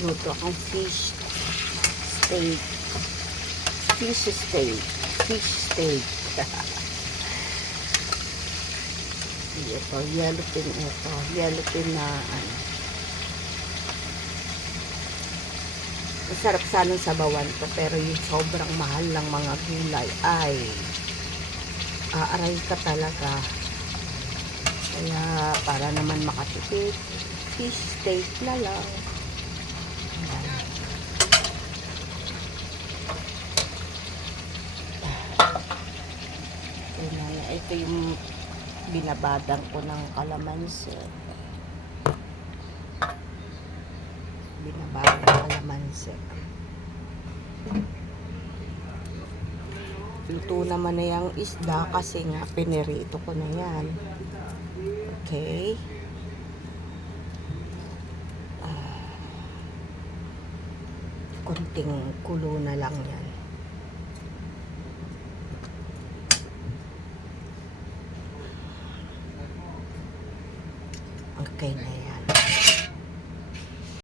Luto akong fish steak. Fish steak. Fish steak. Ito, yellowfin ito. Yellowfin na ano. Masarap sanang sabawan to, pero yung sobrang mahal ng mga gulay ay aaray ka talaga. Kaya para naman makatipid, fish steak na lang. Ito yung binabadang ko ng kalamansi. Binabadang kalamansi. Luto naman na yung isda kasi nga pinirito ko na yan. Okay. Kunting kulo na lang yan. Okay na yan.